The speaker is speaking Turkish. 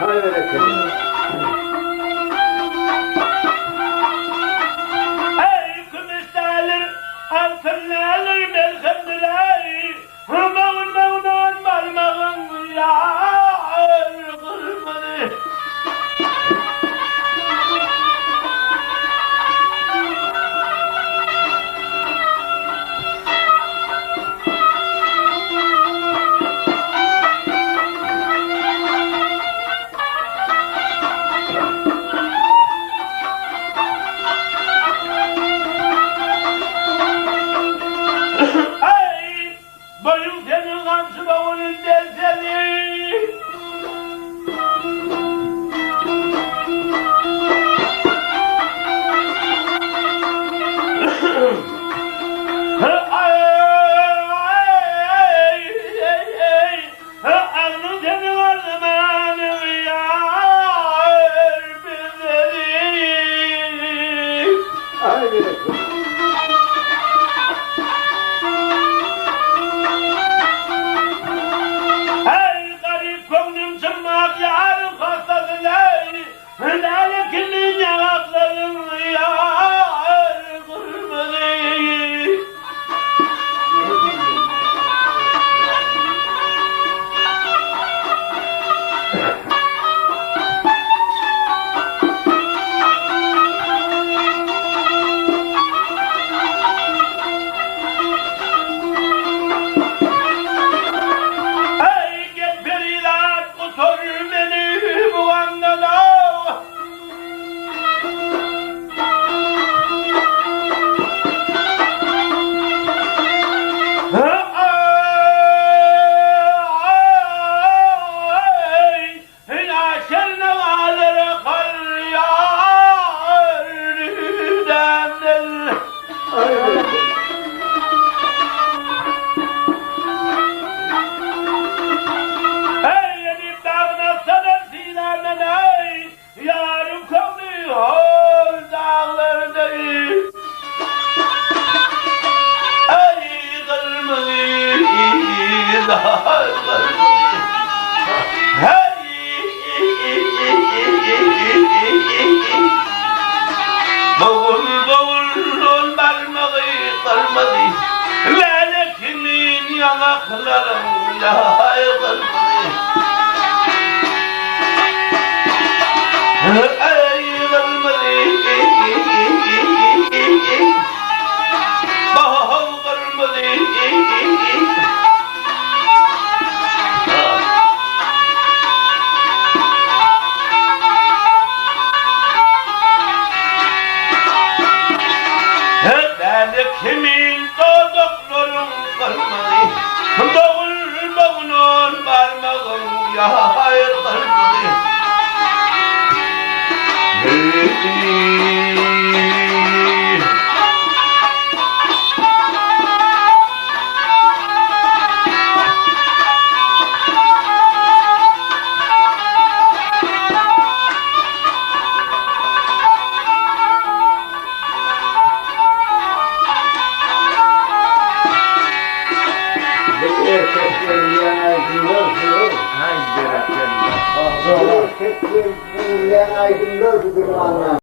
Hayır efendim. Ey kılıçlar, altınlar, melhemler, hırmağın parmağın yar kırmızı. Ay, boyun senin kamçı bavulun derseni. Aklın senin o zamanı yar bizleri. Hayır efendim. Hey garip gönlüm sınmak yar hastasılar. Lale kimin yanakların yar kırmızı. Hey gel Feridat otur beni bu anda da. Ay aşer ne alır kar yar denir. Hayır efendim. Hey yeni dağına sanasıyla nenay, yarım kalıyor dağlardayım. Ay kırmızı dağlar. Hey bavul bavul parmağı kırmızı. Lalekimin yanaklarında ay kırmızı. Ay kırmızı. Bahar kırmızı. Lalekimin dudakların kırmızı. Doğul bağının parmağın yar kırmızı. Erkeklerin yanaydılar diyor. Haydi bereketler. Erkeklerin yanaydılar diyor.